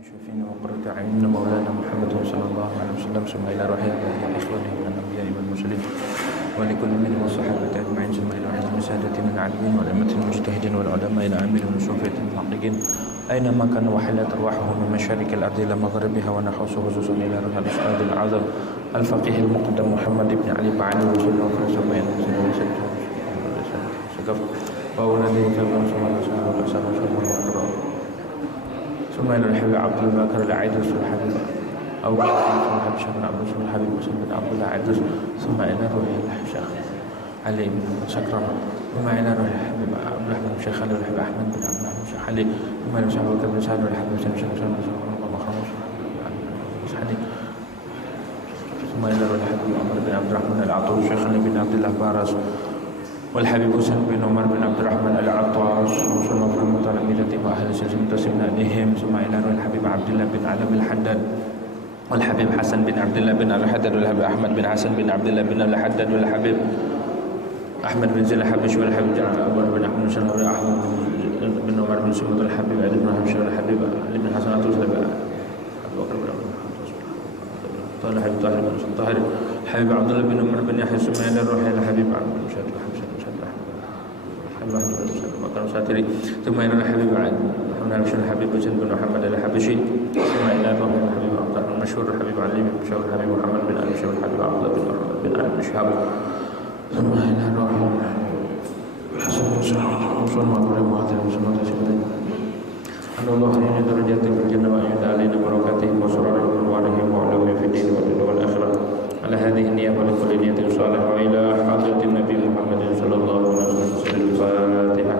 شفينا وقرة أعيننا مولانا محمد صلى الله عليه وسلم ثم إلى روح وإخوانه من الأنبياء والمرسلين ولكل منهم والصحابة أجمعين ثم إلى روح سادتنا العالمين والأئمة المجتهدين والعلماء العاملين والصوفية المحققين أينما كانوا وحلت أرواحهم من مشارق الأرض إلى مغربها ونحوس خصوصا إلى روح الأستاذ الأعظم الفقيه المقدم محمد بن علي بعلي وسلم ثم إلى وأولادي كما صلى الله عليه وسلم ثم إلى الحبيب عبد الباكر العيد الحبيب أو الحبيب شيخ بن عبد الرسول الحبيب مسلم بن عبد الله العيد ثم إلى روح الشيخ علي بن سكران ثم إلى روح الحبيب عبد الرحمن بن شيخ علي والحبيب أحمد بن عبد الرحمن شيخ علي ثم إلى شيخ بكر بن سعد والحبيب مسلم شيخ شيخ علي ثم إلى روح الحبيب عمر بن عبد الرحمن العطوش شيخ علي بن عبد الله بارز والحبيب حسين بن عمر بن عبد الرحمن العطاش وصلى الله عليه وسلم وأهل سلسلة سنتهم ثم إلى روح الحبيب عبد الله بن علم الحداد والحبيب حسن بن عبد الله بن الحداد والحبيب أحمد بن حسن بن عبد الله بن الحداد والحبيب أحمد بن زين الحبش والحبيب جعفر بن أحمد بن شنوري أحمد بن عمر بن سمود الحبيب علي بن حمش والحبيب علي بن حسن أبو بكر بن طاهر الحبيب طاهر بن طاهر الحبيب عبد الله بن عمر بن يحيى ثم إلى روح الحبيب عبد المشهد ساتري ثم إلى الحبيب محمد الحبيب بن محمد الحبشي ثم إلى روح الحبيب عبد الله المشهور الحبيب علي بن شهاب الحبيب محمد بن أبي شهاب الحبيب عبد الله بن أبي شهاب ثم إلى روح الحسن بن سلمان وصل ما قرأ معاذ بن سلمان أن الله يهدي درجات في الجنة ويهدي علينا بركاته وسرره وأنواره وعلومه في الدين والآخرة على هذه النية ولكل نية صالحة وإلى حضرة النبي محمد صلى الله عليه وسلم الفاتحة.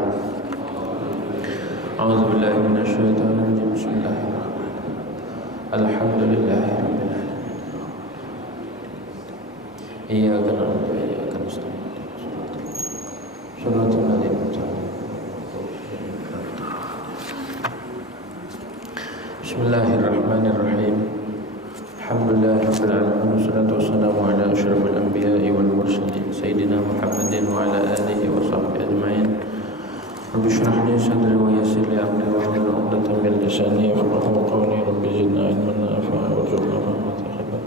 أعوذ بالله من الشيطان الرجيم بسم الله الرحمن الرحيم الحمد لله رب العالمين إياك نعبد وإياك نستعين صراط الذين أنعمت عليهم. بسم الله الرحمن الرحيم الحمد لله رب العالمين والصلاة والسلام على أشرف الأنبياء والمرسلين سيدنا محمد وعلى آله وصحبه أجمعين. رب اشرح لي صدري ويسر لي أمري واحلل عقدة من لساني يفقهوا قولي. رب زدنا علما نافعا وارزقنا فهما صحيحا.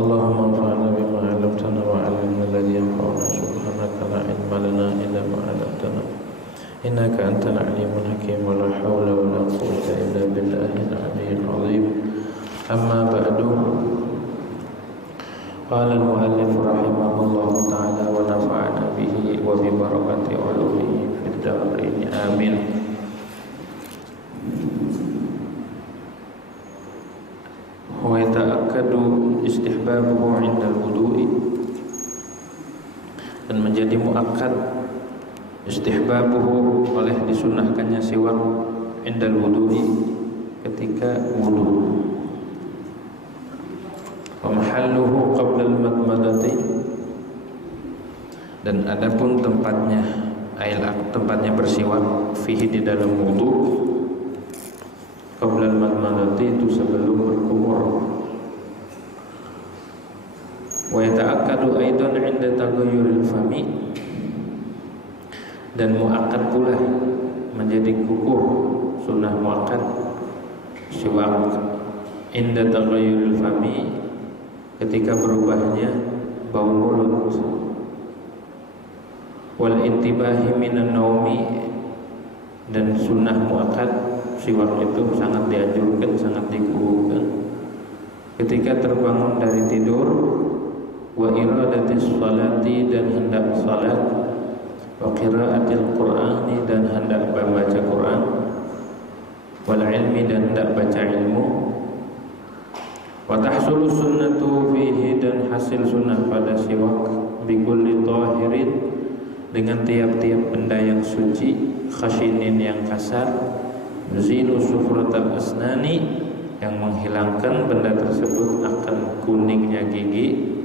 اللهم انفعنا بما علمتنا وعلمنا الذي ينفعنا. سبحانك لا علم لنا إلا ما علمتنا إنك أنت العليم الحكيم ولا حول ولا قوة إلا بالله العلي العظيم. أما بعد قال المؤلف رحمه الله تعالى ونفعنا به وببركة علومه في الدارين آمين. ويتأكد استحبابه عند الوضوء, dan menjadi muakkad istihbabuhu oleh disunnahkannya siwak indal wudu'i ketika wudu. Wa mahalluhu qabla al-madmadati, dan adapun tempatnya tempatnya bersiwak fihi di dalam wudu qabla al-madmadati itu sebelum berkumur. Wa yata'akkadu aidan 'inda taghayyuril fami, dan muakkad pula menjadi kukuh sunnah muakkad siwak inda taghayyuril fami ketika berubahnya bau mulut. Wal intibahi minan naumi, dan sunnah muakkad siwak itu sangat dianjurkan, sangat dikukuhkan ketika terbangun dari tidur. Wa iradatis salati, dan hendak salat. Wa qiraatil qur'ani, dan hendak membaca Quran. Wal ilmi, dan hendak baca ilmu. Wa tahsulu sunnatu fihi, dan hasil sunnah pada siwak bikulli tahirin, dengan tiap-tiap benda yang suci, khashinin yang kasar, zinu sufratal asnani, yang menghilangkan benda tersebut akan kuningnya gigi,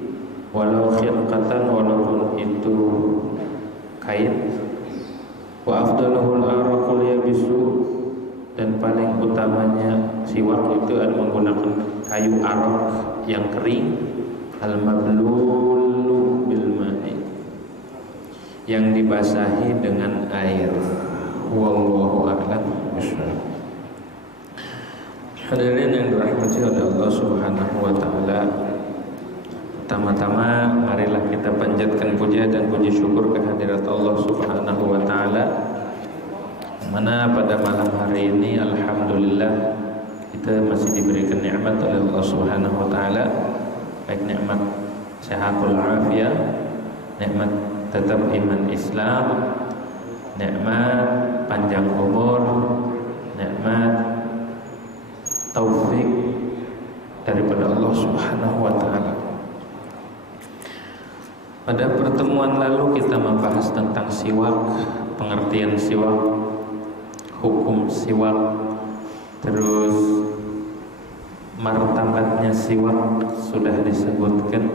walau khirqatan, walaupun itu kain. Wa afdaluhul araqul yabisu, dan paling utamanya siwak itu adalah menggunakan kayu arak yang kering, al-mablulu bil ma'i, yang dibasahi dengan air. Wallahu a'lam bishawab. Hadirin yang dirahmati oleh Allah Subhanahu wa taala. Pertama-tama marilah kita panjatkan puja dan puji syukur kehadirat Allah Subhanahu wa taala. Mana pada malam hari ini alhamdulillah kita masih diberikan nikmat oleh Allah Subhanahu wa taala, baik nikmat sehatul afiyah, nikmat tetap iman Islam, nikmat panjang umur, nikmat taufik daripada Allah Subhanahu wa taala. Pada pertemuan lalu kita membahas tentang siwak, pengertian siwak, hukum siwak, terus martabatnya siwak sudah disebutkan.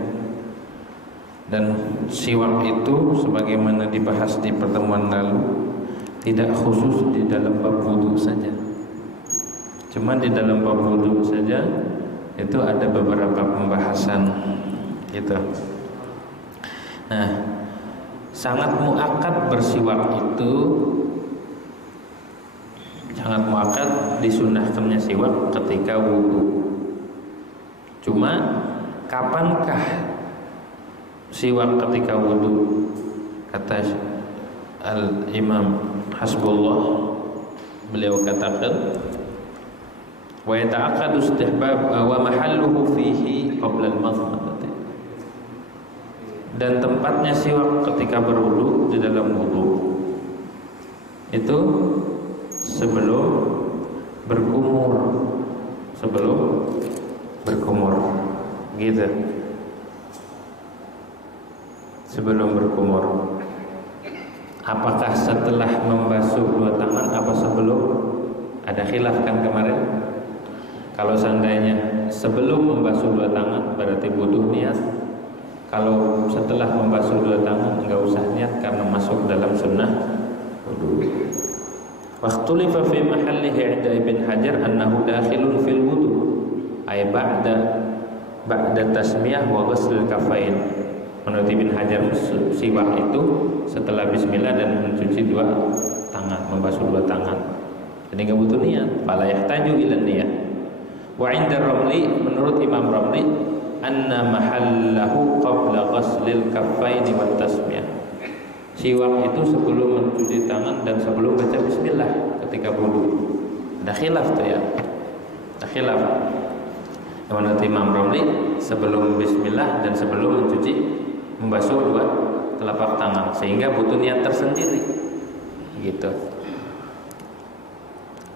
Dan siwak itu sebagaimana dibahas di pertemuan lalu tidak khusus di dalam bab wudu saja. Cuma di dalam bab wudu saja itu ada beberapa pembahasan gitu. Nah, sangat muakkad bersiwak itu, sangat muakkad disunahkannya siwak ketika wudu. Cuma kapankah siwak ketika wudu? Kata Al-Imam Hasbullah, beliau katakan wa yata'aqqadu istihbab wa mahalluhu fihi qabla al-madhmadati. Dan tempatnya siwak ketika berwudu di dalam wudu itu sebelum berkumur, gitu. Sebelum berkumur. Apakah setelah membasuh dua tangan apa sebelum? Ada khilaf kan kemarin. Kalau seandainya sebelum membasuh dua tangan berarti butuh niat. Kalau setelah membasuh dua tangan enggak usah niat karena masuk dalam sunnah wudu. Waqtulifa fi mahallihi 'inda Ibn Hajar annahu dakhilun fil wudu ay ba'da tasmiyah wa ghusl kafain. Menurut Ibn Hajar siwak itu setelah bismillah dan mencuci dua tangan, membasuh dua tangan. Jadi enggak butuh niat, fala yahtaju ila niyah. Wa 'inda Ramli, menurut Imam Ramli, anna mahallahu qabla ghuslil kaffaini wat tasmiyah. Siwak itu sebelum mencuci tangan dan sebelum baca bismillah ketika wudu. Ada khilaf tuh ya. Ada khilaf. Menurut Imam Ramli sebelum bismillah dan sebelum membasuh dua telapak tangan, sehingga butuh niat tersendiri. Gitu.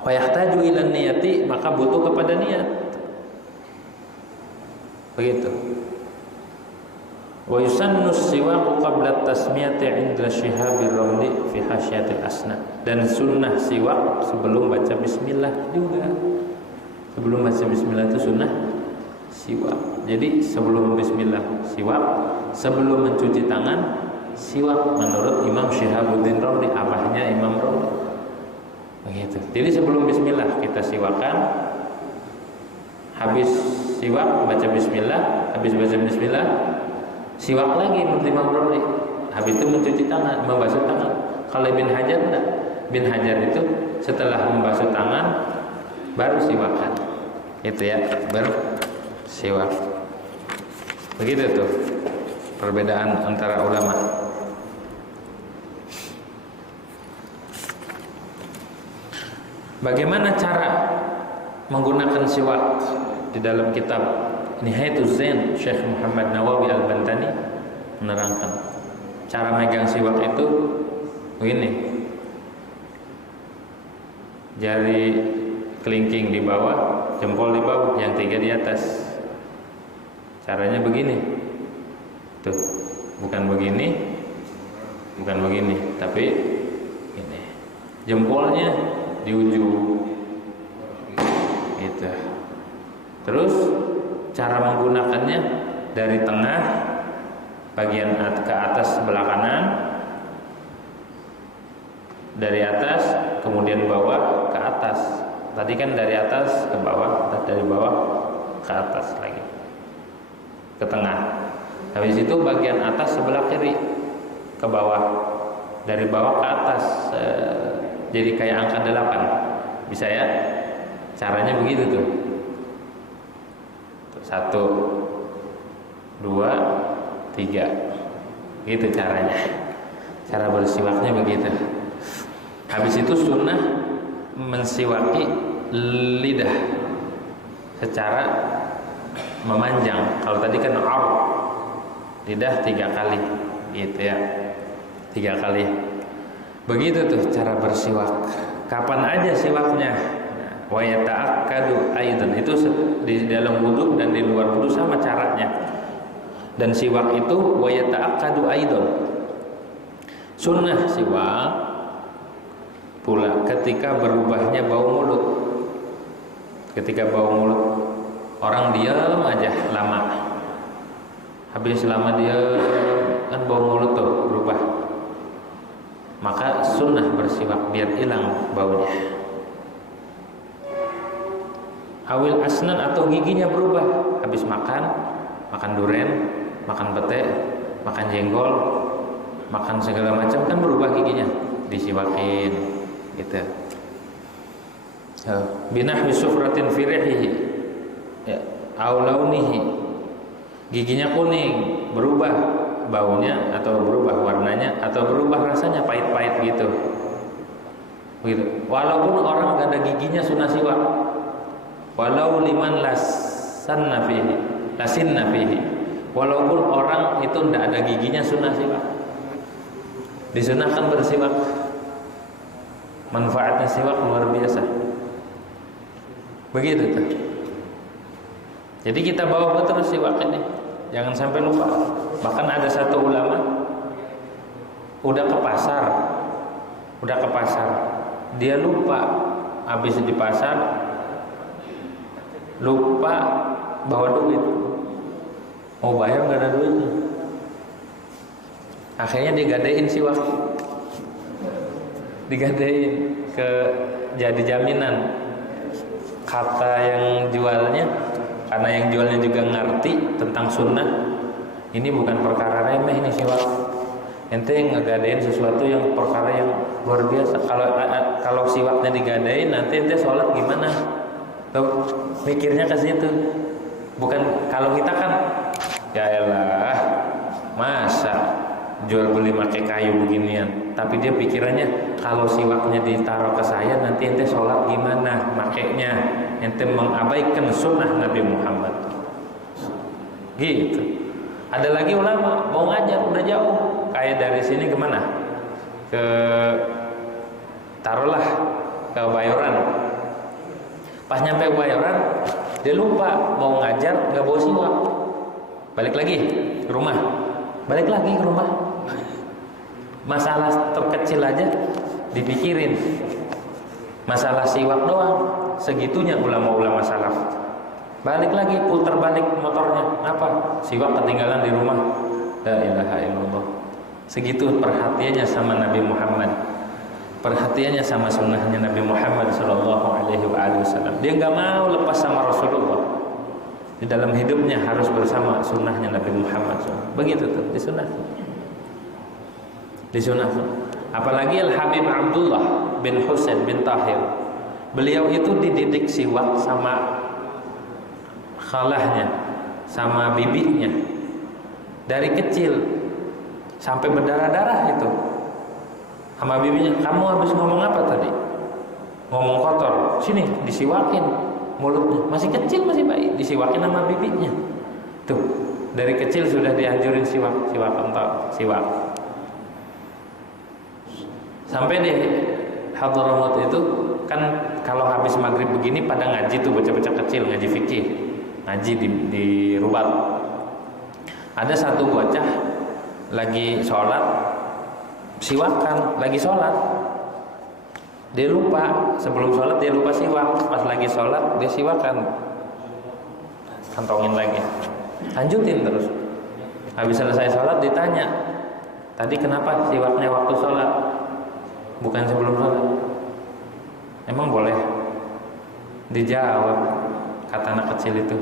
Wa yahtaju ila niyati, maka butuh kepada niat. Begitu. Wa yusannu siwak qabla tasmiyati 'inda Syihabir Ramli fi hasyiatil asnad. Dan sunnah siwak sebelum baca bismillah juga. Sebelum baca bismillah itu sunnah siwak. Jadi sebelum bismillah siwak, sebelum mencuci tangan siwak menurut Imam Syihabuddin Ramli, abahnya Imam Ramli. Begitu. Jadi sebelum bismillah kita siwakan, habis siwak baca bismillah, habis baca bismillah siwak lagi menurut Imam Ramli. Habis itu mencuci tangan, membasuh tangan. Kalau Ibn Hajar enggak. Ibn Hajar itu setelah membasuh tangan baru siwakan. Itu ya, baru siwak. Begitu tuh perbedaan antara ulama. Bagaimana cara menggunakan siwak? Di dalam kitab Nihayatuz Zain, Syekh Muhammad Nawawi Al-Bantani menerangkan cara megang siwak itu begini. Jari kelingking di bawah, jempol di bawah, yang tiga di atas. Caranya begini. Tuh, bukan begini, tapi ini. Jempolnya di ujung. Gitu. Terus cara menggunakannya dari tengah bagian ke atas sebelah kanan, dari atas kemudian bawah ke atas. Tadi kan dari atas ke bawah, dari bawah ke atas lagi, ke tengah. Habis itu bagian atas sebelah kiri ke bawah, dari bawah ke atas, jadi kayak angka 8. Bisa ya? Caranya begitu tuh. 1, 2, 3. Gitu caranya. Cara bersiwaknya begitu. Habis itu sunnah mensiwaki lidah secara memanjang. Kalau tadi kan lidah 3 kali, gitu ya. 3 kali. Begitu tuh cara bersiwak. Kapan aja siwaknya? Wa yata'akkadu aidan, itu di dalam wudu dan di luar wudu sama caranya. Dan siwak itu wa yata'akkadu aidan. Sunnah siwak pula ketika berubahnya bau mulut. Ketika bau mulut, orang diam aja lama. Habis lama dia kan bau mulut tuh berubah. Maka sunnah bersiwak biar hilang baunya. Awil asnan, atau giginya berubah habis makan durian, makan pete, makan jengkol, makan segala macam kan berubah giginya, disiwakin gitu. Binahwi sufratin fi rihihi, ya, aw launihi, giginya kuning berubah baunya atau berubah warnanya atau berubah rasanya, pahit-pahit gitu. Begitu. Walaupun orang gak ada giginya sunnah siwak. Walau liman lasinna fihi. Walaupun orang itu tidak ada giginya sunnah siwak. Disunahkan bersiwak. Manfaatnya siwak luar biasa. Begitu tuh. Jadi kita bawa terus siwak ini, jangan sampai lupa. Bahkan ada satu ulama udah ke pasar, dia lupa habis di pasar, lupa bawa duit, mau bayar nggak ada duitnya. Akhirnya digadein siwak, digadein ke jadi jaminan. Kata yang jualnya, karena yang jualnya juga ngerti tentang sunnah, ini bukan perkara remeh ini siwak. Ente ngegadein sesuatu yang perkara yang luar biasa. Kalau siwaknya digadein, nanti ente sholat gimana? Tuh, mikirnya ke situ. Bukan kalau kita kan, ya elah, masa jual beli pakai kayu beginian. Tapi dia pikirannya, kalau siwaknya ditaruh ke saya, nanti ente sholat gimana? Makainya ente mengabaikan sunnah Nabi Muhammad. Gitu. Ada lagi ulama mau ngajar udah jauh, kayak dari sini kemana? Ke taruhlah ke Bayoran. Pas nyampe Bayoran, dia lupa mau ngajar, nggak bawa siwak. Balik lagi ke rumah. Masalah terkecil aja dipikirin. Masalah siwak doang, segitunya ulama-ulama salaf. Balik lagi, putar balik motornya. Apa? Siwak ketinggalan di rumah. La ilaha illallah. Segitu perhatiannya sama Nabi Muhammad. Perhatiannya sama sunnahnya Nabi Muhammad sallallahu alaihi wasallam. Dia nggak mau lepas sama Rasulullah. Di dalam hidupnya harus bersama sunnahnya Nabi Muhammad SAW. Begitu tuh, disunah. Apalagi Al-Habib Abdullah bin Husain bin Tahir. Beliau itu dididik siwak sama khalahnya, sama bibinya dari kecil sampai berdarah-darah itu. Sama bibinya, kamu habis ngomong apa tadi? Ngomong kotor, sini disiwakin mulutnya. Masih kecil, masih bayi, disiwakin sama bibinya. Tuh, dari kecil sudah dianjurin siwak. Sampai di Hadramaut itu kan kalau habis maghrib begini pada ngaji tuh, bocah-bocah kecil ngaji fikih, ngaji di Rubat. Ada satu bocah lagi sholat, siwakan lagi sholat. Dia lupa, sebelum sholat dia lupa siwak. Pas lagi sholat dia siwakan, kantongin lagi, lanjutin terus. Habis selesai sholat ditanya, tadi kenapa siwaknya waktu sholat, bukan sebelum sholat? Emang boleh? Dijawab, kata anak kecil itu,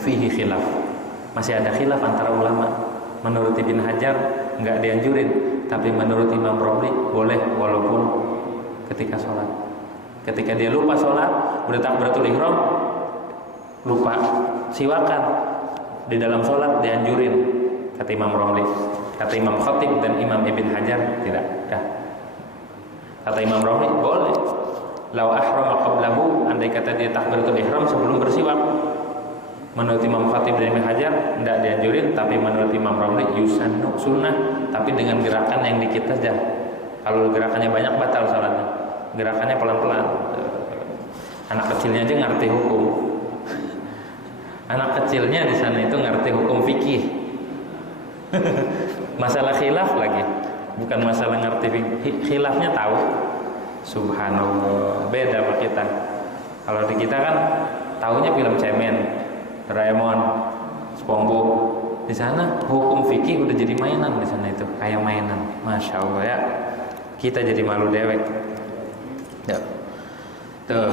fihi khilaf. Masih ada khilaf antara ulama. Menurut Ibn Hajar nggak dianjurin, tapi menurut Imam Romli boleh walaupun ketika sholat. Ketika dia lupa sholat, udah takbiratul ihram, lupa siwakan di dalam sholat dianjurin, kata Imam Romli, kata Imam Khatib dan Imam Ibn Hajar tidak. Kata Imam Romli boleh. Lau ahrama qablahu, andai kata dia takbiratul ihram sebelum bersiwak. Menurut Imam Khatib dan Ibn Hajar tidak dianjurin, tapi menurut Imam Romli yusannu, sunnah, tapi dengan gerakan yang dikit saja. Kalau gerakannya banyak batal salatnya. Gerakannya pelan-pelan. Anak kecilnya aja ngerti hukum. Anak kecilnya di sana itu ngerti hukum fikih. Masalah khilaf lagi, bukan masalah ngerti fikih. Khilafnya tahu. Subhanallah, beda sama kita. Kalau di kita kan tahunya film cemen, Doraemon, SpongeBob. Di sana hukum fikih udah jadi mainan di sana itu, kayak mainan. Masya Allah ya. Kita jadi malu dewek. Ya. Tuh.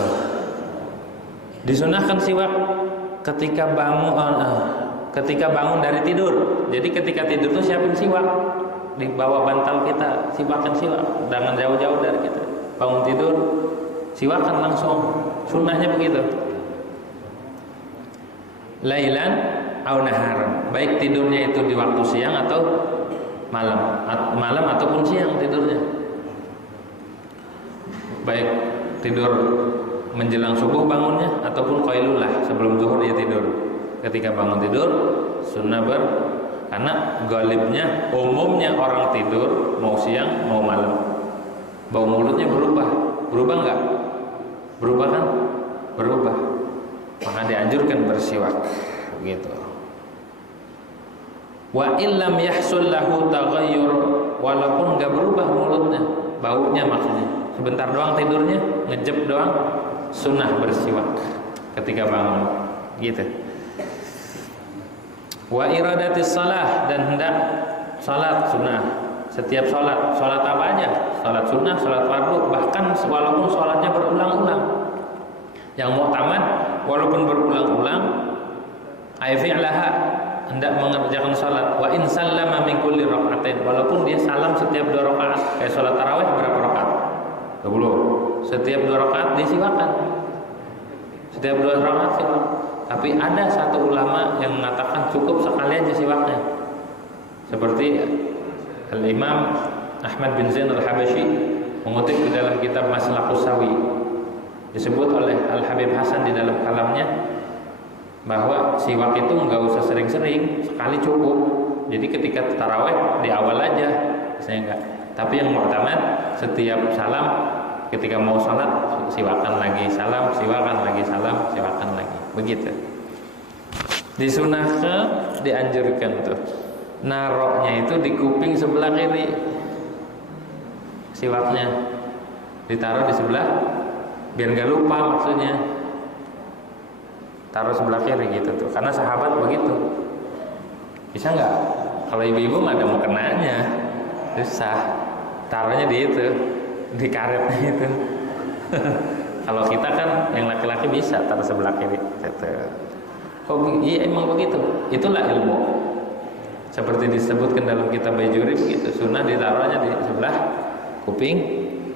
Disunahkan siwak ketika bangun dari tidur. Jadi ketika tidur tuh siapin siwak di bawah bantal kita, siwakan siwak, jangan jauh-jauh dari kita. Bangun tidur, siwakan langsung. Sunnahnya begitu. Lailan au nahar. Baik tidurnya itu di waktu siang atau malam ataupun siang tidurnya. Baik tidur menjelang subuh bangunnya ataupun qailulah sebelum zuhur dia tidur. Ketika bangun tidur sunnah karena galibnya umumnya orang tidur mau siang mau malam. Bau mulutnya berubah nggak? Berubah kan? Berubah. Maka dianjurkan bersiwak, begitu. Wa illam yahsul lahu taghayyur, walaupun nggak berubah mulutnya, baunya maksudnya. Sebentar doang tidurnya, ngejep doang, sunnah bersiwak ketika bangun, gitu. Wa iradatis shalah, dan hendak salat sunnah. Setiap salat apa aja, salat sunnah, salat fardu, bahkan walaupun salatnya berulang-ulang. Yang mu'tamad walaupun berulang-ulang, ay fi'laha, hendak mengerjakan salat. Wa in sallama min kulli raka'atain, walaupun dia salam setiap 2 rakaat. Kayak salat tarawih berapa rakaat? 20. Setiap 2 rakaat disiwakan. Setiap 2 rakaat siwak. Tapi ada satu ulama yang mengatakan cukup sekali aja siwaknya. Seperti Al-Imam Ahmad bin Zain Al-Habashi mengutip di dalam kitab Maslahus Sawi, disebut oleh Al-Habib Hasan di dalam kalamnya bahwa siwak itu nggak usah sering-sering, sekali cukup. Jadi ketika tarawih di awal aja, misalnya enggak. Tapi yang mu'tamad setiap salam ketika mau sholat siwakan lagi, salam, siwakan lagi, salam, siwakan lagi. Begitu. Disunahkan, dianjurkan tuh. Naroknya itu di kuping sebelah kiri, siwaknya ditaruh di sebelah biar nggak lupa, maksudnya taruh sebelah kiri gitu tuh, karena sahabat begitu. Bisa nggak? Kalau ibu-ibu nggak ada mau kenanya, susah, taruhnya di itu, di karetnya itu. Kalau kita kan yang laki-laki bisa taruh sebelah kiri gitu. Oh iya emang begitu, itulah ilmu. Seperti disebutkan dalam kitab Bajuri begitu, sunnah ditaruhnya di sebelah kuping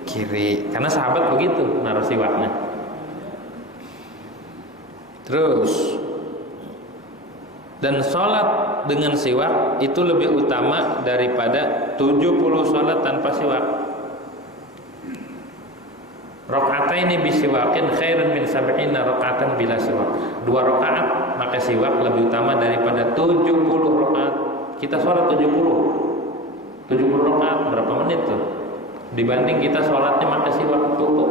kiri, karena sahabat begitu naruh siwaknya. Terus, dan sholat dengan siwak itu lebih utama daripada 70 sholat tanpa siwak. Rakaataini bisiwakin khairun min sab'ina rakaatan bila siwak. 2 rakaat pakai siwak lebih utama daripada 70 rakaat. Kita sholat 70 rakaat berapa menit tuh? Dibanding kita sholatnya pakai siwak cukup.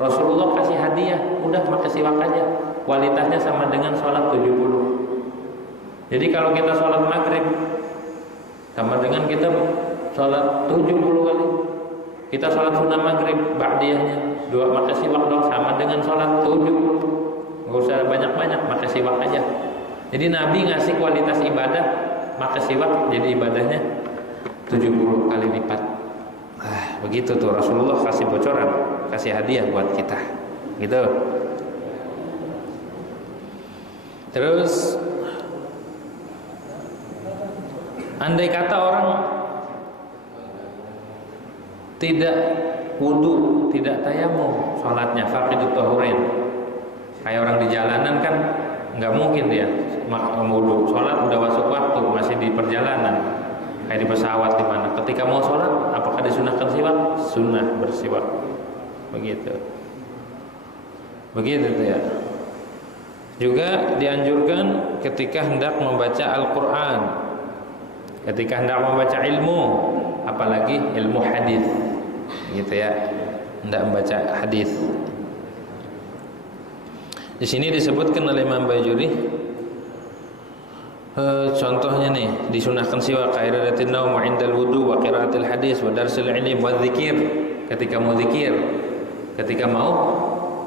Rasulullah kasih hadiah, udah pakai siwak aja. Kualitasnya sama dengan sholat 70. Jadi kalau kita sholat maghrib sama dengan kita sholat 70 kali. Kita sholat sunnah maghrib, ba'diyahnya 2 pakai siwak dong, sama dengan sholat 70. Nggak usah banyak-banyak, pakai siwak aja. Jadi Nabi ngasih kualitas ibadah, pakai siwak jadi ibadahnya 70 kali lipat. Begitu tuh Rasulullah kasih bocoran, kasih hadiah buat kita. Gitu. Terus andai kata orang tidak wudu, tidak tayamum, sholatnya faqidut tahurain. Kayak orang di jalanan kan nggak mungkin dia wudu. Sholat udah masuk waktu, masih di perjalanan, kayak di pesawat di mana. Ketika mau sholat, apakah disunahkan siwak? Sunnah bersiwak. Begitu tuh ya. Juga dianjurkan ketika hendak membaca Al-Quran, ketika hendak membaca ilmu, apalagi ilmu hadis, gitu ya, hendak membaca hadis. Di sini disebutkan oleh Imam Bajuri, contohnya nih, disunahkan siwak qairadatin naum 'indal wudu wa qiraatil hadis wa darsil ilmi wa dzikir, ketika mau zikir, ketika mau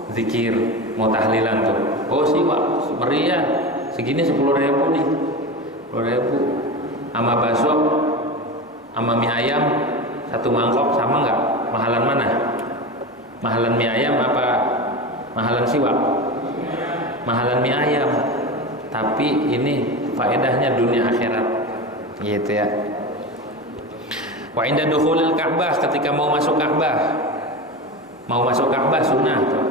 zikir, mau tahlilan tuh. Oh siwak meriah segini 10.000 nih, 10.000 sama bakso sama mie ayam satu mangkok sama nggak? Mahalan mana? Mahalan mie ayam apa mahalan siwak? Mahalan mie ayam. Tapi ini faedahnya dunia akhirat, gitu ya. Wa inda dukhulil Ka'bah, ketika mau masuk Ka'bah, sunnah tuh.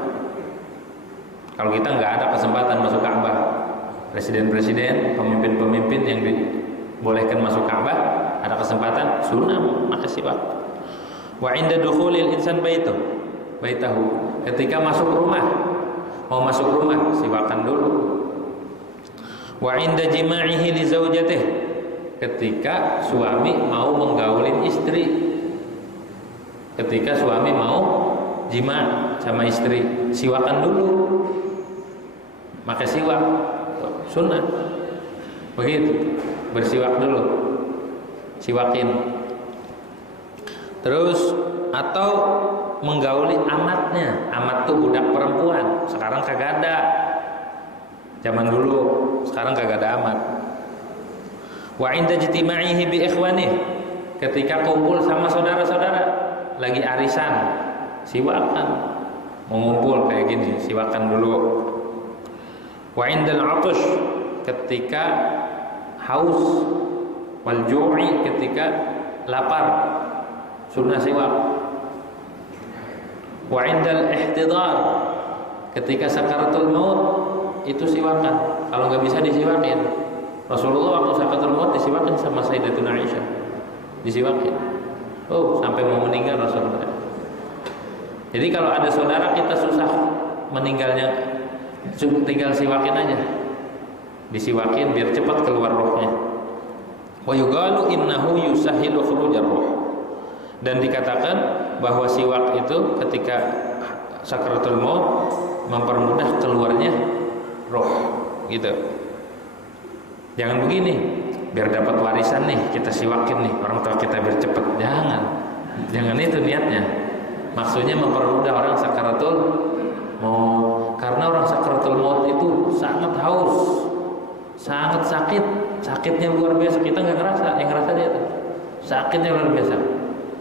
Kalau kita nggak ada kesempatan masuk Ka'bah, presiden-presiden, pemimpin-pemimpin yang dibolehkan masuk Ka'bah, ada kesempatan, sunnah maka siwak. Wa inda dukhulil insan baitahu, ketika masuk rumah, mau masuk rumah, siwakan dulu. Wa inda jima'ihi li zaujatihi, ketika suami mau menggaulin istri, ketika suami mau jima sama istri, siwakan dulu. Maka siwak sunnah. Begitu, bersiwak dulu, siwakin. Terus atau menggauli amatnya. Amat tuh budak perempuan, sekarang kagak ada. Zaman dulu, sekarang kagak ada amat. Wa inda jitima'ihi bi ikhwanihi, ketika kumpul sama saudara-saudara lagi arisan, siwakan. Mengumpul kayak gini, siwakan dulu. Wa indal 'atash, ketika haus, wal ju'i, ketika lapar, sunnah siwak. Wa indal ihtidar, ketika sakaratul maut, itu siwakan. Kalau nggak bisa disiwakin, Rasulullah waktu sakaratul maut disiwakin sama Sayyidatuna Aisyah, disiwakin. Oh, sampai mau meninggal Rasulullah. Jadi kalau ada saudara kita susah meninggalnya, tinggal siwakin aja, disiwakin biar cepat keluar rohnya. Wa yuqalu innahu yusahilu khurujar roh, dan dikatakan bahwa siwak itu ketika sakaratul maut mempermudah keluarnya roh, gitu. Jangan begini, biar dapat warisan nih kita siwakin nih, orang tua kita biar cepat. Jangan itu niatnya. Maksudnya mempermudah orang sakaratul maut, karena orang sakaratul maut itu sangat haus, sangat sakit, sakitnya luar biasa. Kita nggak ngerasa, yang ngerasa dia tuh sakitnya luar biasa.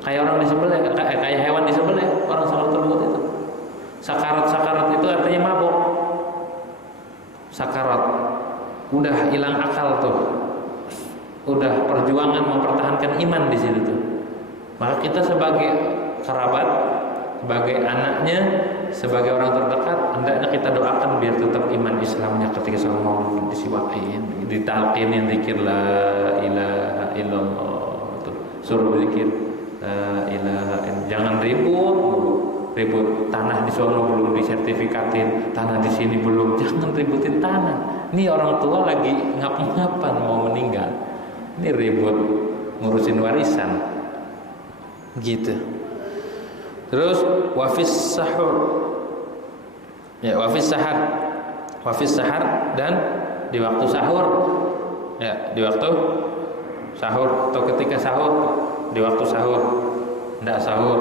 Kayak orang disembelih, kayak hewan disembelih, orang sakaratul maut itu. Sakarat itu artinya mabuk. Sakarat, udah hilang akal tuh, udah perjuangan mempertahankan iman di situ tuh. Maka kita sebagai kerabat, sebagai anaknya, sebagai orang terdekat, hendaknya kita doakan biar tetap iman Islamnya ketika sama mau disiwakin, ditalqinin zikir la ilaha illallah, suruh zikir la ilaha illallah. Jangan ribut tanah di sono belum disertifikatin, tanah di sini belum. Jangan ributin tanah. Ini orang tua lagi ngap-ngapan mau meninggal, ini ribut ngurusin warisan, gitu. Terus wafis sahur, ya wafis sahar dan di waktu sahur, ya di waktu sahur atau ketika sahur, di waktu sahur, ndak sahur.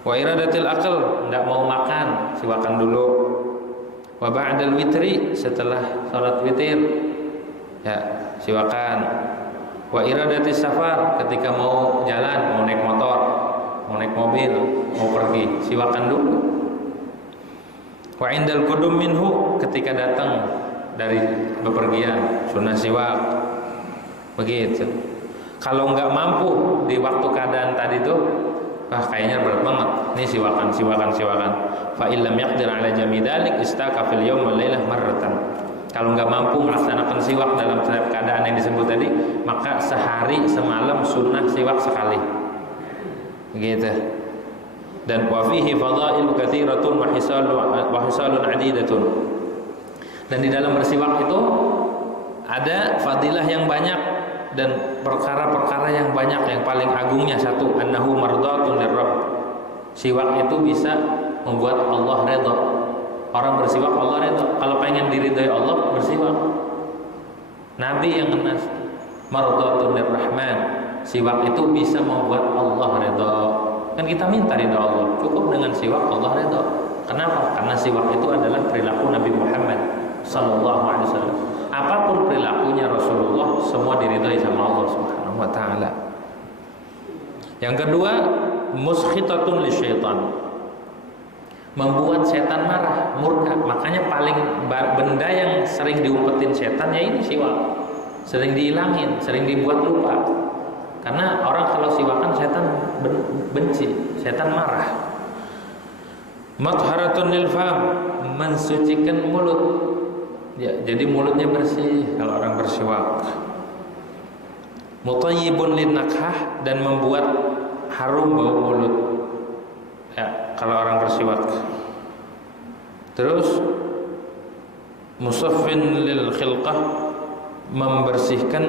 Wa iradatil akal, ndak mau makan, siwakan dulu. Wa ba'dal witri, setelah salat witir, ya siwakan. Wa iradatis safar, ketika mau jalan, mau naik motor, mau naik mobil, mau pergi, siwakan dulu. Wa indal qudum minhu, ketika datang dari bepergian, sunnah siwak. Begitu. Kalau nggak mampu di waktu keadaan tadi itu, kayaknya berat banget, ini siwakan. Fa illam yaqdir ala jami dzalik istaka fil yawm wal lailah marratan. Kalau nggak mampu melaksanakan siwak dalam keadaan yang disebut tadi, maka sehari semalam sunnah siwak sekali. Gitu. Dan wa fihi fadailu katsiratun wa hisalun adidatun. Dan di dalam bersiwak itu ada fadilah yang banyak dan perkara-perkara yang banyak. Yang paling agungnya satu, annahu mardatun lirrabb. Siwak itu bisa membuat Allah redha. Orang bersiwak Allah redha. Kalau pengen diridhai Allah, bersiwak. Nabi yang ngenas mardatun lirrahman. Siwak itu bisa membuat Allah redha. Kan kita minta ridha Allah, cukup dengan siwak Allah redha. Kenapa? Karena siwak itu adalah perilaku Nabi Muhammad sallallahu alaihi wasallam. Apapun perilakunya Rasulullah, semua diridhai sama Allah Subhanahu wa taala. Yang kedua, muskhitatun lisyaitan. Membuat setan marah, murka. Makanya paling benda yang sering diumpetin setan ya ini siwak. Sering dihilangin, sering dibuat lupa. Karena orang kalau siwakan setan benci, setan marah. Matharatun lil fam, mensucikan mulut. Ya, jadi mulutnya bersih kalau orang bersiwak. Mutayyibun lin nakhah, dan membuat harum bau mulut. Ya, kalau orang bersiwak. Terus musaffin lil khilqah, membersihkan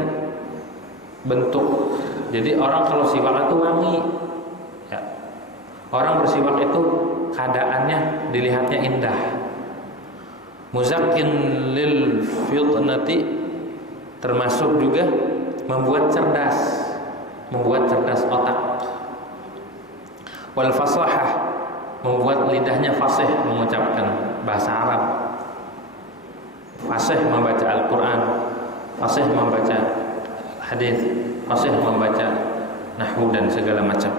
bentuk. Jadi orang kalau siwak itu wangi. Ya. Orang bersiwak itu keadaannya dilihatnya indah. Muzakkin lil fitnati, termasuk juga membuat cerdas otak. Wal fasahah, membuat lidahnya fasih mengucapkan bahasa Arab. Fasih membaca Al-Qur'an, fasih membaca hadis, fasih membaca nahwu dan segala macam.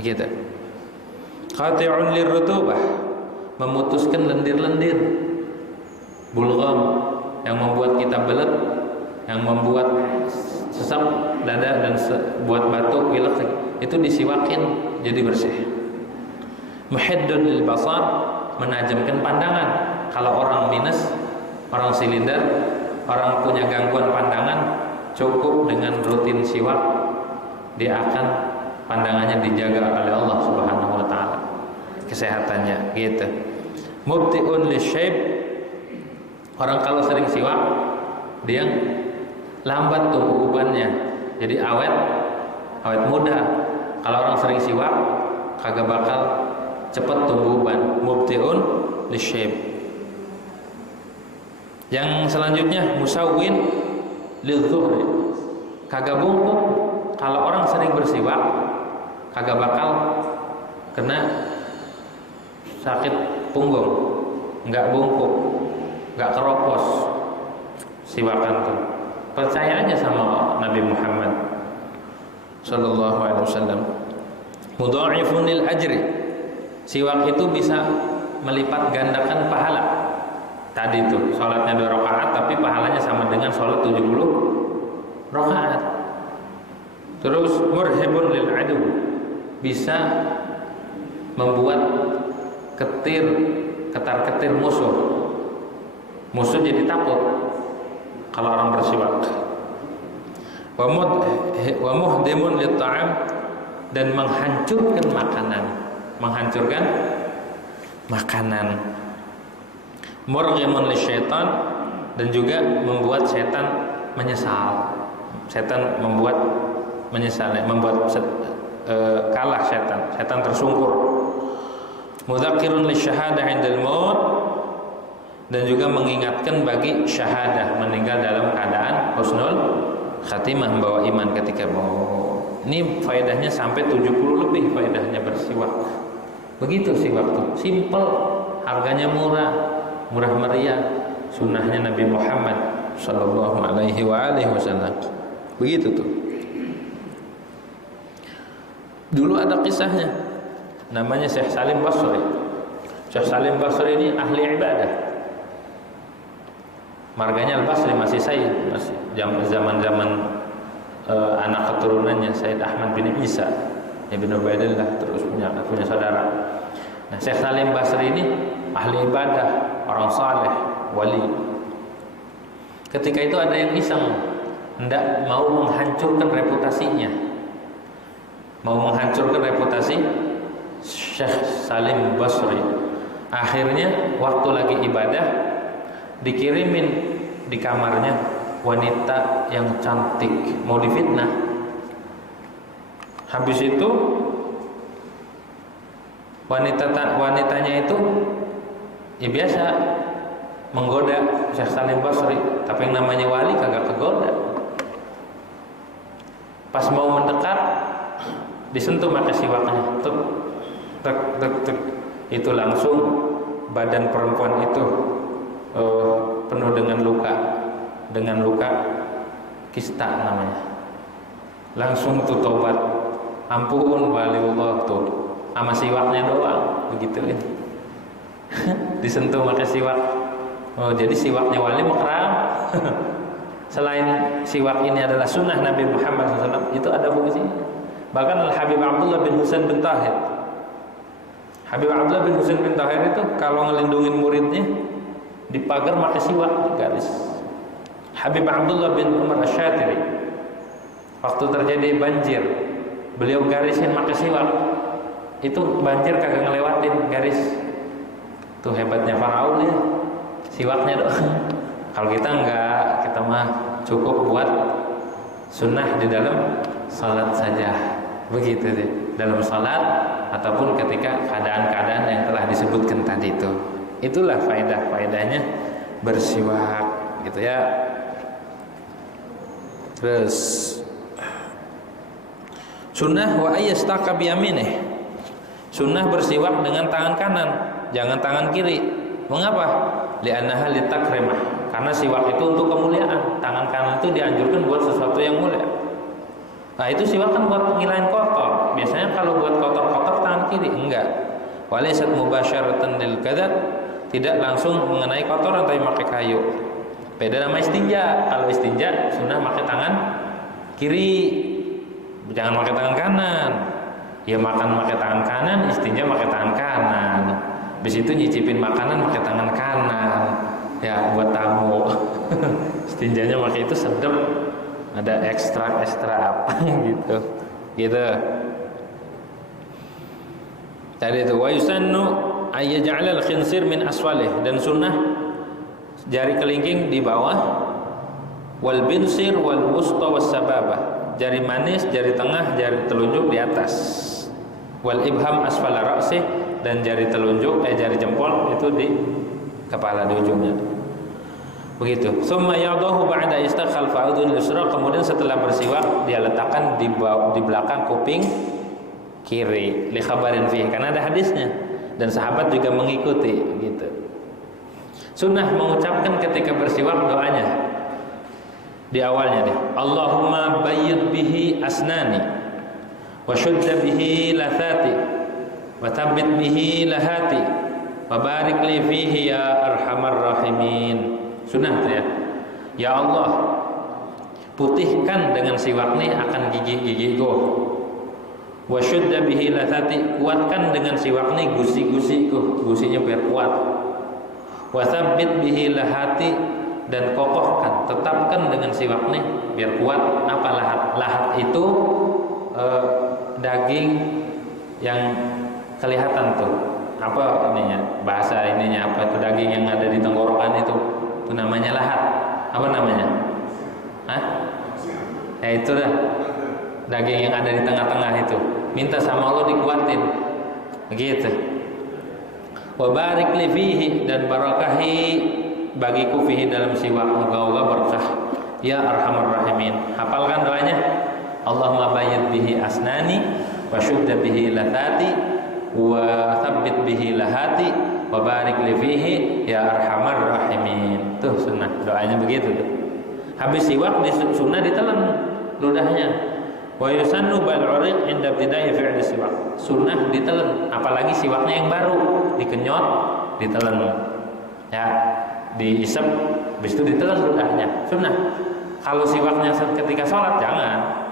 Begitu. Qati'un lirrutubah, memutuskan lendir-lendir. Bulgham, yang membuat kita belet, yang membuat sesak dada dan buat batuk, pilek, itu disiwakin jadi bersih. Muhiddun lil basar, menajamkan pandangan. Kalau orang minus, orang silinder, orang punya gangguan pandangan, cukup dengan rutin siwak, dia akan pandangannya dijaga oleh Allah Subhanahu wa taala, kesehatannya gitu. Mubtiun lisyayb, orang kalau sering siwak dia lambat tumbuh ubannya, jadi awet muda. Kalau orang sering siwak kagak bakal cepat tumbuh uban. Mubtiun lisyayb. Yang selanjutnya musawwin lidzuhri, kagak bungkuk. Kalau orang sering bersiwak kagak bakal kena sakit punggung, nggak bungkuk, nggak keropos siwakan tuh. Percaya aja sama Nabi Muhammad sallallahu alaihi wasallam. Mudha'ifun lil ajri, siwak itu bisa melipat gandakan pahala. Tadi itu sholatnya 2 rakaat tapi pahalanya sama dengan sholat 70 rakaat. Terus murhibun lil adu, bisa membuat ketar-ketir musuh jadi takut kalau orang bersiwak. Wa muhdimun lit ta'am, dan menghancurkan makanan. Murghimun lisyaitan, dan juga membuat setan menyesal. Setan membuat menyesal, membuat kalah setan tersungkur. Mudzakirun lisyahadah indal maut, dan juga mengingatkan bagi syahadah, meninggal dalam keadaan husnul khatimah, membawa iman ketika mau. Ini faedahnya sampai 70 lebih faedahnya bersiwak. Begitu siwak tuh, simple, harganya murah meriah, sunnahnya Nabi Muhammad sallallahu alaihi wasallam. Begitu tuh. Dulu ada kisahnya, namanya Syekh Salim Basri. Syekh Salim Basri ini ahli ibadah. Marganya Al-Basri, masih zaman-zaman anak keturunannya Sayyid Ahmad bin Isa Ibn Ubaidillah, terus punya saudara. Nah, Syekh Salim Basri ini ahli ibadah, orang saleh, wali. Ketika itu ada yang iseng, hendak mau menghancurkan reputasinya, mau menghancurkan reputasi Syekh Salim Basri. Akhirnya waktu lagi ibadah dikirimin di kamarnya wanita yang cantik, mau difitnah. Habis itu wanitanya itu ya biasa menggoda Syekh Salim Basri, tapi yang namanya wali kagak kegoda. Pas mau mendekat disentuh pakai siwaknya, tek tek tek tek, itu langsung badan perempuan itu penuh dengan luka kista namanya. Langsung tuh tobat, ampun waliullah tuh, sama siwaknya doang begituin. Disentuh pakai siwak. Oh, jadi siwaknya wali mekram. Selain siwak ini adalah sunnah Nabi Muhammad SAW, itu ada fungsinya. Bahkan Habib Abdullah bin Husain bin Tahir, Habib Abdullah bin Husain bin Tahir itu kalau ngelindungin muridnya di pagar pakai siwak garis. Habib Abdullah bin Umar Asy-Syatiri, waktu terjadi banjir, beliau garisin pakai siwak. Itu banjir kagak ngelewatin garis. Tuh hebatnya Faraun ya, siwaknya doang. Kalau kita enggak, kita mah cukup buat sunnah di dalam salat saja. Begitu deh, dalam salat ataupun ketika keadaan-keadaan yang telah disebutkan tadi itu. Itulah faedah-faedahnya bersiwak gitu ya. Terus sunnah wa ayyastaqa biyaminih. Sunnah bersiwak dengan tangan kanan, jangan tangan kiri. Mengapa? Li'annaha litakrimah. Karena siwak itu untuk kemuliaan. Tangan kanan itu dianjurkan buat sesuatu yang mulia. Nah, itu siwak kan buat ngilain kotor. Biasanya kalau buat kotor-kotor tangan kiri, enggak. Walaysat mubasyaratan lil kadat, tidak langsung mengenai kotoran tapi pakai kayu. Beda sama istinja. Kalau istinja sunnah pakai tangan kiri, jangan pakai tangan kanan. Ya makan pakai tangan kanan, istinja pakai tangan kanan. Habis itu nyicipin makanan pakai tangan kanan. Ya buat tamu. Istinjanya pakai itu sedep. Ada ekstra apa gitu. Gitu. Tadi itu wa yusannu ay yaj'al al-khinsir min asfalih, dan sunnah jari kelingking di bawah, wal binsir wal wusta was sababah, jari manis, jari tengah, jari telunjuk di atas, wal ibham asfala ra'sih, dan jari telunjuk jari jempol itu di kepala di ujungnya. Begitu. Summa yadahu ba'da istakhal fa'udhun yusra, kemudian setelah bersiwak dia letakkan di belakang kuping kiri, li khabarin fihi, karena ada hadisnya dan sahabat juga mengikuti gitu. Sunnah mengucapkan ketika bersiwak doanya di awalnya deh, Allahumma bayyid bihi asnani wa syudda bihi lathati wa thabbit bihi lahati wa barik li fihi ya arhamar rahimin. Sunnah ya. Ya Allah, putihkan dengan siwak ini akan gigi-gigiku. Wa syudda bihi lathati, kuatkan dengan siwak ini gusi-gusiku, gusinya biar kuat. Wa tsabbit bihi lahati, dan kokohkan, tetapkan dengan siwak ini biar kuat. Apa lahat? Lahat itu daging yang kelihatan tuh. Apa ininya? Bahasa ininya apa itu, daging yang ada di tenggorokan itu namanya lahat. Apa namanya? Hah? Ya itu dah, daging yang ada di tengah-tengah itu. Minta sama Allah dikuatin. Begitu. Wa barik li fihi, dan barakahi bagiku fihi dalam siwak, moga-moga berkah. Ya arhamar rahimin. Hafalkan doanya. Allahumma bayyid bihi asnani wa syudda bihi lathati wa tsabbit bihi lahati wa barik li fihi ya arhamar rahimin. Tuh sunnah doanya begitu tuh. Habis siwak di sunnah ditelan ludahnya. Wa yusannu bal uriq inda ibtida'i fi'l siwak. Sunnah ditelan, apalagi siwaknya yang baru, dikenyot, ditelan. Ya, diisep, habis itu ditelan ludahnya. Sunnah. Kalau siwaknya ketika sholat jangan.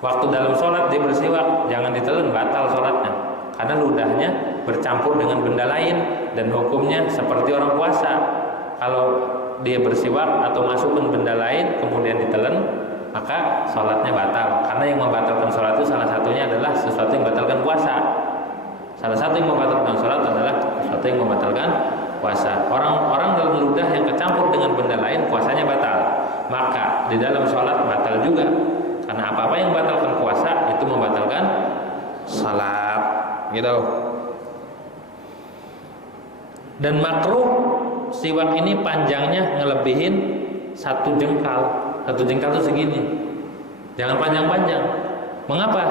Waktu dalam sholat dia bersiwak, jangan ditelan, batal sholatnya. Karena ludahnya bercampur dengan benda lain dan hukumnya seperti orang puasa. kalau dia bersiwak atau masukkan benda lain kemudian ditelan, maka sholatnya batal. Karena yang membatalkan sholat itu salah satunya adalah sesuatu yang membatalkan puasa. Salah satu yang membatalkan sholat adalah sesuatu yang membatalkan puasa. Orang dalam ludah yang kecampur dengan benda lain puasanya batal. Maka di dalam sholat batal juga. Karena apa-apa yang membatalkan puasa itu membatalkan sholat. Gitu. Dan makruh siwak ini panjangnya ngelebihin 1 jengkal. 1 jengkal itu segini. Jangan panjang-panjang. Mengapa?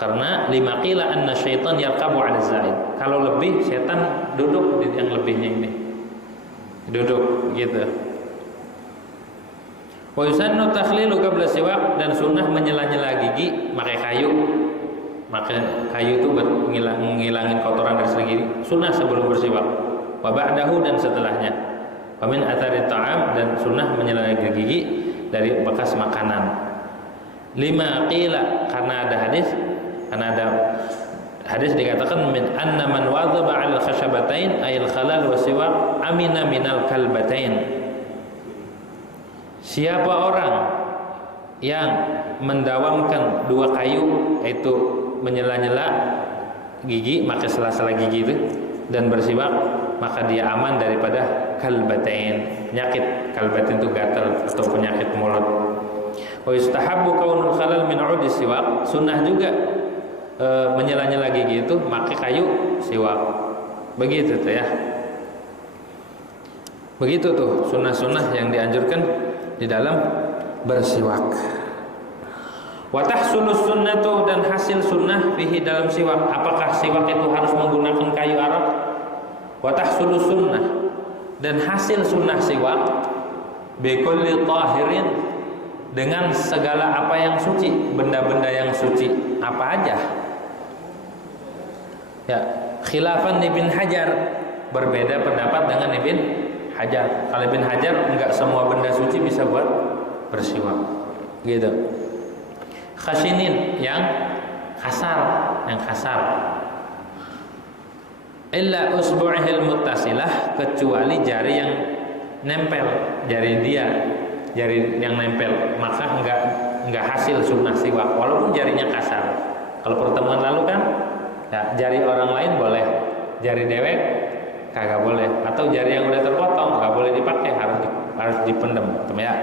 Karena lima qila anna syaitan yarkabu 'ala zaid. Kalau lebih setan duduk di yang lebihnya ini. Duduk gitu. Wa yusannu takhlilu qabla siwak, dan sunnah menyela-nyela gigi pakai kayu. Maka kayu itu buat menghilangin kotoran dari gigi. Sunnah sebelum bersiwak. Wa ba'dahu, dan setelahnya. Wa min athari ta'am, dan sunnah menyela gigi dari bekas makanan. Lima qila, karena ada hadis dikatakan min anna man wadhaba 'ala khashabatain ayil khalal wa siwak amina minal kalbatain. Siapa orang yang mendawamkan 2 kayu, yaitu menyela-nyela gigi, maka sela-sela gigi itu, dan bersiwak, maka dia aman daripada kalbatain. Penyakit kalbatain itu gatal atau penyakit mulut. Wa yustahabbu kaunul khalal min 'udi siwak. Sunnah juga menyela-nyela gigi itu pakai kayu siwak. Begitu tuh ya. Begitu tuh sunnah-sunnah yang dianjurkan di dalam bersiwak. Wa tahsulus sunnatu, dan hasil sunnah fihi dalam siwak. Apakah siwak itu harus menggunakan kayu arab? Wa tahsulus sunnah, dan hasil sunnah siwak bi kulli tahirin, dengan segala apa yang suci, benda-benda yang suci, apa aja. Ya, khilafan Ibn Hajar, berbeda pendapat dengan Ibn Hajar. Kalau Ibn Hajar enggak semua benda suci bisa buat bersiwak. Gitu. Khashinin, yang kasar. Illa usbu'ihil muttasilah, kecuali jari yang nempel, jari yang nempel, maka enggak hasil sunnah siwak walaupun jarinya kasar. Kalau pertemuan lalu kan ya, jari orang lain boleh, jari dewek kagak boleh, atau jari yang udah terpotong nggak boleh dipakai, harus dipendem, ya.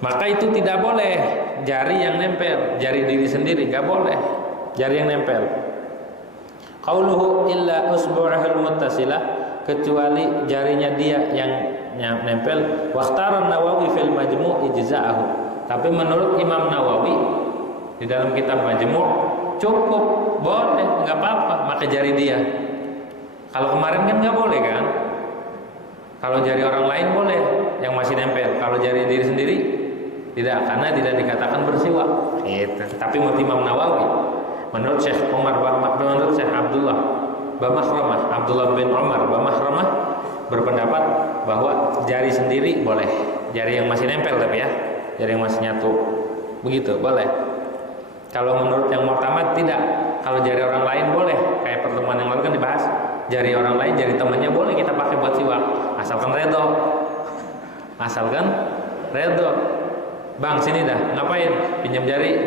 Maka itu tidak boleh jari yang nempel, jari diri sendiri nggak boleh, jari yang nempel. Qauluhu illa usbu'ahul muttasilah, kecuali jarinya dia yang nempel. Waqtaran Nawawi fil Majmu' ijza'ahu, tapi menurut Imam Nawawi di dalam kitab Majmu' cukup, boleh, nggak apa-apa maka jari dia. Kalau kemarin kan nggak boleh kan? Kalau jari orang lain boleh yang masih nempel, kalau jari diri sendiri tidak, karena tidak dikatakan bersiwak. Gitu. Tapi menurut Imam Nawawi, menurut Syekh Umar, menurut Syekh Abdullah bin Umar Bamahramah berpendapat bahwa jari sendiri boleh, jari yang masih nempel tapi ya, jari yang masih nyatu, begitu boleh. Kalau menurut yang mu'tamad tidak, kalau jari orang lain boleh, kayak pertemuan yang lalu kan dibahas, jari orang lain, jari temannya boleh kita pakai buat siwak, asalkan redo. Bang sini dah, ngapain? Pinjam jari,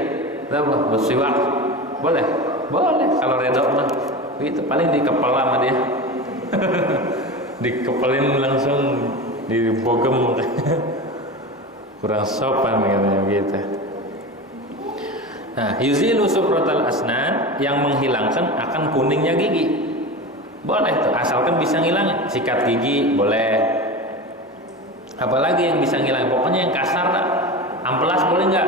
buat siwak, boleh. Kalau redo mah, itu paling dikepel sama dia, dikepelin langsung, dibogem, kurang sopan katanya gitu. Nah, yuzilu sufratal asnan, yang menghilangkan akan kuningnya gigi. Boleh tuh, asalkan bisa ngilangin. Sikat gigi boleh. Apalagi yang bisa ngilangin, pokoknya yang kasar lah. Amplas boleh enggak?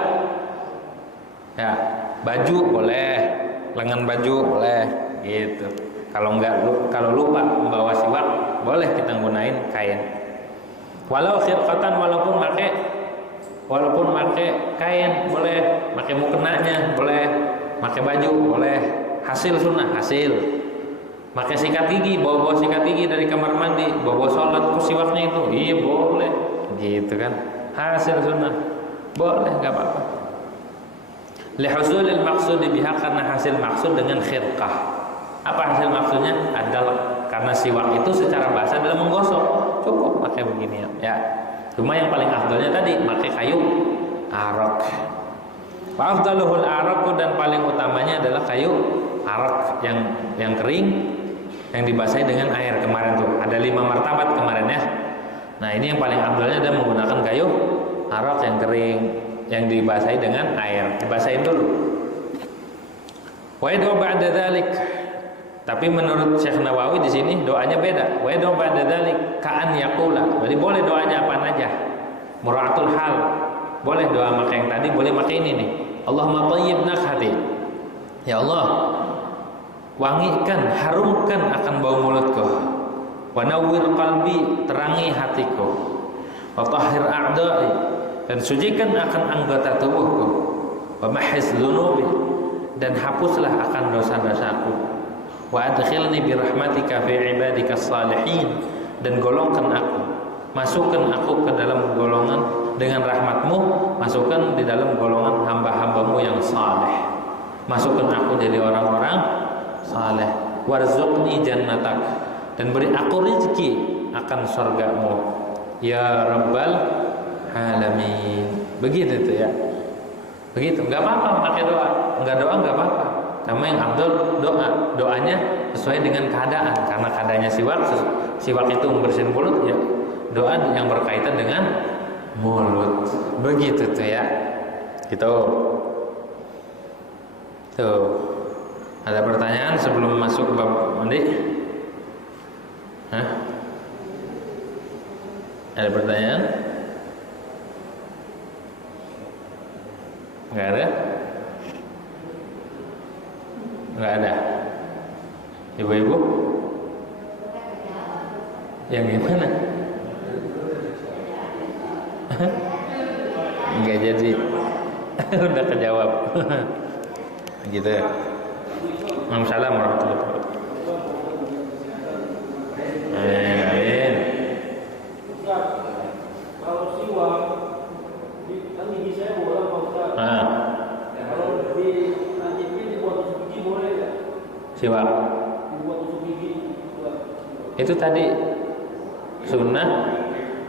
Ya, baju boleh, lengan baju boleh, gitu. Kalau lupa membawa siwak, boleh kita gunain kain. Walau khirqatan, walaupun pakai kain boleh, pakai mukenanya boleh, pakai baju boleh, hasil sunnah, pakai sikat gigi, bawa sikat gigi dari kamar mandi, bawa sholat, siwaknya itu, iya boleh, gitu kan, hasil sunnah, boleh, nggak apa-apa. Lihusulil maksud biha, karena hasil maksud dengan khirqah. Apa hasil maksudnya? Adalah karena siwak itu secara bahasa adalah menggosok, cukup pakai begini ya. Cuma yang paling afdalnya tadi pakai kayu arok. Afdaluhul arok, dan paling utamanya adalah kayu arok yang kering yang dibasahi dengan air. Kemarin tuh ada 5 martabat kemarin ya. Nah ini yang paling afdalnya adalah menggunakan kayu arok yang kering yang dibasahi dengan air. Dibasahin dulu. Wa yad'u ba'da dzalik. Tapi menurut Syekh Nawawi di sini doanya beda. Wa yad'u ba'da dzalik ka'an yaqula. Jadi boleh doanya apa aja. Mura'atul hal. Boleh doa pakai yang tadi, boleh pakai ini nih. Allahumma thayyib nakhati. Ya Allah, wangikan, harumkan akan bau mulutku. Wa nawwir qalbi, terangi hatiku. Wa tahhir a'dha'i, dan sucikan akan anggota tubuhku. Wa mahhis dzunubi, dan hapuslah akan dosa-dosaku. Wa adkhilni bi rahmatika fi ibadikas salihin, dan golongkan aku, masukkan aku ke dalam golongan dengan rahmatmu, masukkan di dalam golongan hamba-hambamu yang saleh. Masukkan aku jadi orang-orang saleh. Warzuqni jannatak, dan beri aku rezeki akan surgamu ya rabbal alamin. Begitu tuh ya. Begitu, enggak apa-apa pakai doa. Enggak doa enggak apa-apa. Sama yang afdal doanya sesuai dengan keadaan. Karena keadaannya siwak itu membersihkan mulut ya. Doa yang berkaitan dengan mulut. Begitu tuh ya. Gitu. Tuh. Ada pertanyaan sebelum masuk bab mandi? Hah? Ada pertanyaan? Enggak ada? Enggak ada. Ibu-ibu? Yang gimana? Enggak jadi. Udah kejawab. Gitu ya. Waalaikumsalam warahmatullahi wabarakatuh. Amin. Kalau siwak, kan gigi saya boleh Pak Ustaz. Kalau di nantinya dibuat tusuk gigi boleh nggak? Siwak. Dibuat tusuk gigi. Itu tadi sunnah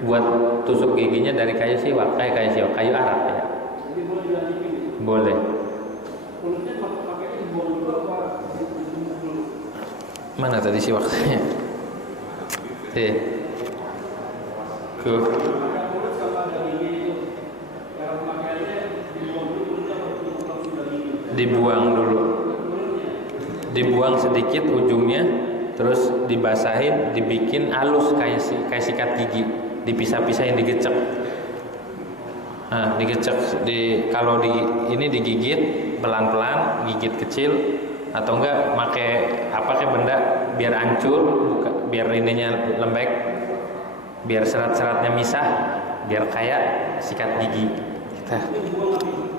buat tusuk giginya dari kayu siwak, kayu siwak, kayu Arab ya. Jadi boleh dilanjutin. Boleh. Kulitnya pakainya dibuang dulu apa? Mana tadi siwaknya? Tuh. Dibuang sedikit ujungnya, terus dibasahin, dibikin halus kayak sikat gigi, dipisah-pisahin, digecek. Nah, digecek kalau ini digigit pelan-pelan, gigit kecil, atau enggak pakai benda biar hancur, biar ininya lembek, biar serat-seratnya misah, biar kayak sikat gigi.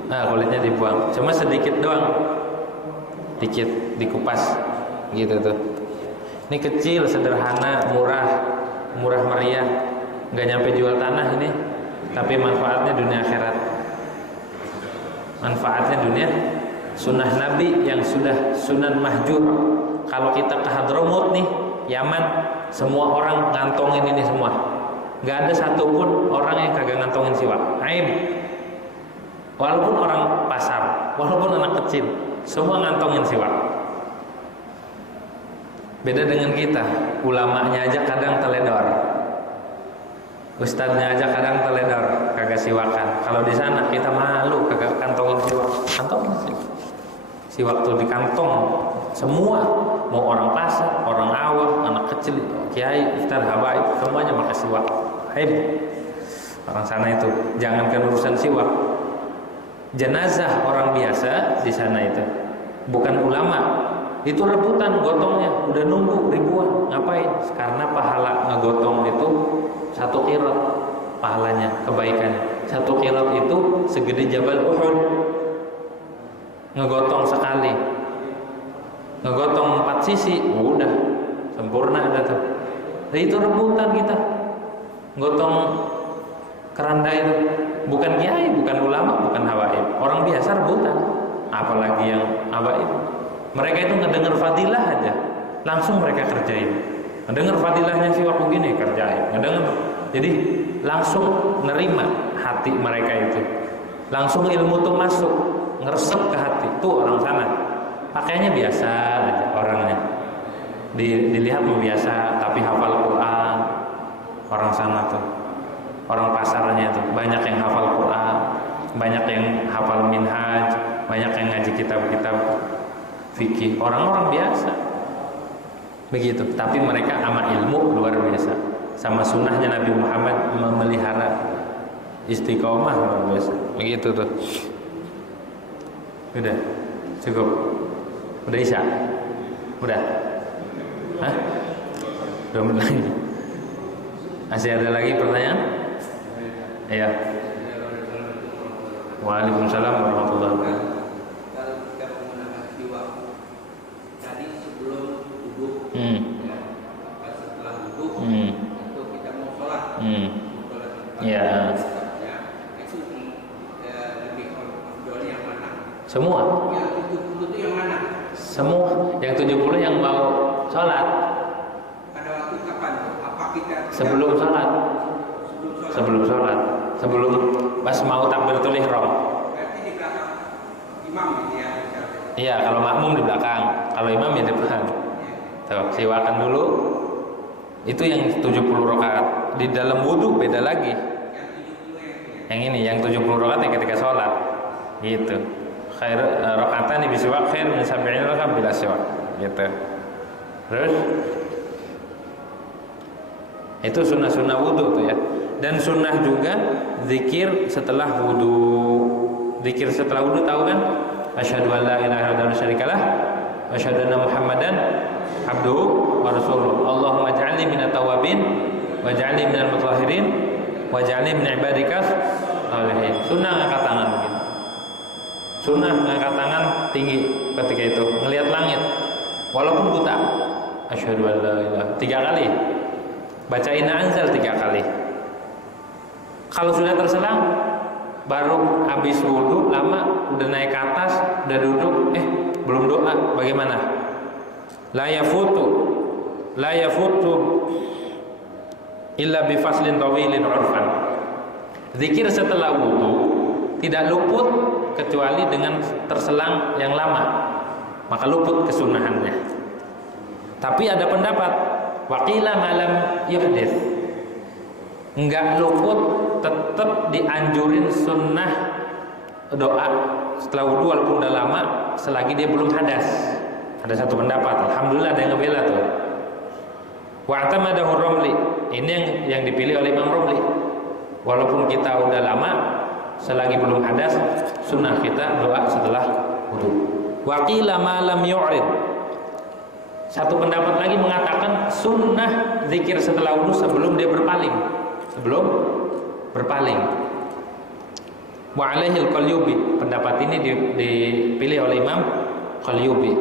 Nah, kulitnya dibuang, cuma sedikit doang, dikit dikupas, gitu tuh. Ini kecil, sederhana, murah meriah, nggak nyampe jual tanah ini, tapi manfaatnya dunia akhirat. Manfaatnya dunia, sunnah Nabi yang sudah sunan mahjur. Kalau kita ke Hadramut nih, Yaman, semua orang ngantongin ini semua. Nggak ada satupun orang yang kagak ngantongin siwak. Aib. Walaupun orang pasar, walaupun anak kecil, semua ngantongin siwak. Beda dengan kita, ulamanya aja kadang teledor, ustadznya aja kadang teledor, kagak siwakan. Kalau di sana kita malu kagak kantongin siwak, kantongin siwak tuh di kantong semua, mau orang pasar, orang awam, anak kecil, kiai, ustadz, habaib, semuanya pakai siwak. Aib. Orang sana itu, jangankan urusan siwak, jenazah orang biasa di sana itu, bukan ulama, itu rebutan gotongnya, udah nunggu ribuan. Ngapain? Karena pahala ngegotong itu 1 qirat pahalanya, kebaikannya. 1 qirat itu segede Jabal Uhud. Ngegotong sekali, ngegotong 4 sisi, udah sempurna ada tuh. Nah, itu rebutan kita gotong keranda itu, bukan kiai, bukan ulama, bukan habaib, orang biasa rebutan, apalagi yang habaib. Mereka itu ngedengar fadilah aja, langsung mereka kerjain. Ngedenger fadilahnya siwak begini kerjain, ngedenger. Jadi langsung nerima hati mereka itu. Langsung ilmu tuh masuk, ngeresep ke hati. Tuh orang sana pakainya biasa aja orangnya. Dilihat biasa tapi hafal Quran. Orang sana tuh, orang pasarnya tuh banyak yang hafal Quran, banyak yang hafal minhaj, banyak yang ngaji kitab-kitab fikih. Orang-orang biasa begitu, tapi mereka ama ilmu luar biasa. Sama sunnahnya Nabi Muhammad memelihara istiqomah luar biasa. Begitu tuh. Udah cukup. Udah isya. Udah. Hah? 2 menit lagi. Masih ada lagi pertanyaan? Iya. Waalaikumsalam warahmatullahi wabarakatuh. Kalau kita menggunakan siwak tadi sebelum duduk, setelah duduk, atau kita mau sholat, Iya. itu lebih afdolnya yang mana? Semua. Yang 70 itu yang mana? Semua. Yang 70 yang mau sholat. Pada waktu kapan? Apa kita Sebelum sholat. Sebelum sholat. Sebelum pas mau takbiratul ihram. Berarti di belakang imam gitu ya? Iya, kalau makmum di belakang, kalau imam ya di depan. Tuh, siwakan dulu. Itu yang 70 rakaat. Di dalam wudu beda lagi. Yang ini, yang 70 rakaat yang ketika sholat. Gitu. Khair rakaatan di bisiwak khair min 70 rakaat bila siwak. Gitu. Terus itu sunnah-sunnah wudu tuh ya. Dan sunnah juga zikir setelah wudu. Zikir setelah wudu tahu kan? Asyhadu an la ilaha illallah wa syarikalah wa asyhadu anna Muhammadan abduhu wa rasuluh. Allahumma ij'alni minat tawwabin waj'alni minal mutahhirin waj'alni min ibadikas sholihin. Sunnah ngangkat tangan begitu. Sunnah ngangkat tangan tinggi ketika itu ngelihat langit walaupun buta. Asyhadu an la ilaha 3 kali. Baca inna anzal 3 kali. Kalau sudah terselang baru habis wudu lama udah naik ke atas udah duduk belum doa bagaimana? La yafutu illa bifaslin tawilin urfan. Zikir setelah wudu tidak luput kecuali dengan terselang yang lama, maka luput kesunahannya. Tapi ada pendapat waqila malam yuhdits, enggak luput, tetap dianjurin sunnah doa setelah wudu walaupun udah lama selagi dia belum hadas. Ada satu pendapat, alhamdulillah ada yang ngebela tuh. Wa'tamadahu Romli, ini yang dipilih oleh Imam Romli. Walaupun kita udah lama selagi belum hadas, sunnah kita doa setelah wudu. Waqila malam yu'rid, satu pendapat lagi mengatakan sunnah zikir setelah wudu sebelum dia berpaling. Sebelum berpaling. Wa alaihil Qalyubi, pendapat ini dipilih oleh Imam Qalyubi.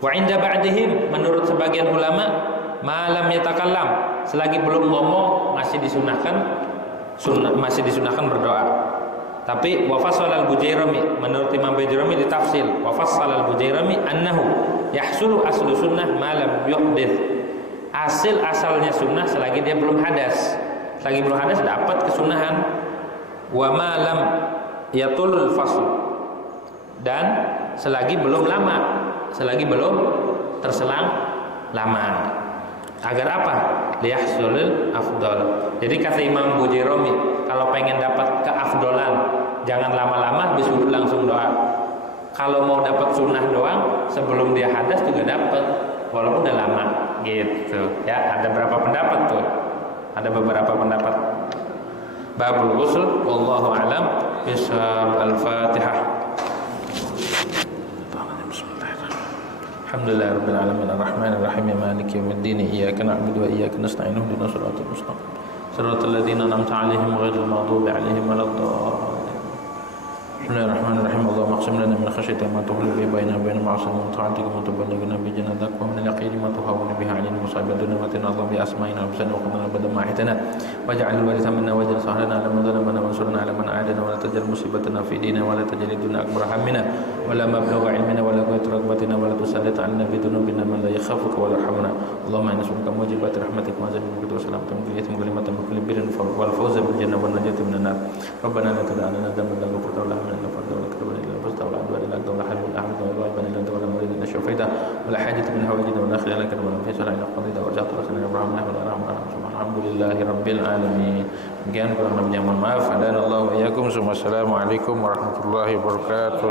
Wa inda ba'dihim, menurut sebagian ulama, malam yatakallam, selagi belum ngomong masih disunahkan berdoa. Tapi wa fassala al-Bujairami, menurut Imam Bujairami ditafsir, wa fassala al-Bujairami annahu yahsulu aslu sunnah malam yuhdits. Asalnya sunnah selagi dia belum hadas. Selagi belum hadas dapat kesunahan. Wa malam yatul fasl, dan selagi belum lama, selagi belum terselang lama. Agar apa? Liyahsulul afdal. Jadi kata Imam Bujairami, kalau pengen dapat keafdolan jangan lama-lama habis wudu langsung doa. Kalau mau dapat sunnah doang sebelum dia hadas juga dapat walaupun udah lama gitu. Ya, ada berapa pendapat tuh? Ada beberapa pendapat. Babul ghusl wallahu a'lam bishawab. Al-Fatihah. Alhamdulillah rabbil alamin arrahmanir rahim maliki yaumiddin iyyaka na'budu wa iyyaka nasta'in ihdinas siratal mustaqim siratal ladzina an'amta 'alaihim ghairil maghdubi 'alaihim waladdallin. Bismillahirrahmanirrahim. Allahumma aqsim lana min khasyatika ma tuhlu bihi bainana wa baina ma'asiyati wa ta'atika wa tuballighuna bi jannatik wa min al-yaqini ma tuhawwinu bihi 'alaina musa'ib ad-dunya wa Allah bi asma'ina wa absarina wa qadana abada ma ahitana waj'al al-waritha minna waj'al sahrana 'ala man zalamana wa ansurna 'ala man 'adana wa la taj'al musibatana fi dinina wa la taj'al ad-dunya akbar hammina wa la mablagha 'ilmina wa la ghayat ragbatina wa la tusallit 'alaina bi dhunubina man la yakhafuka wa la yarhamuna. Allahumma inna nas'aluka mujibat rahmatik wa azabil wa salamatan wa qiyatan kalimatan wa kulli birrin wal fawza bil jannah wa najata minan nar. Rabbana la tad'a lana dhanban illa ghafartahu شفيته ولا حاجة من هوجنا وناخذ لك ولا في سرعة قضية ورجعت رسولنا إبراهيم نحن الحمد لله رب العالمين. Demikian kurang lebihnya mohon maaf. Hadana Allah wa iyyakum. Wassalamualaikum warahmatullahi wabarakatuh.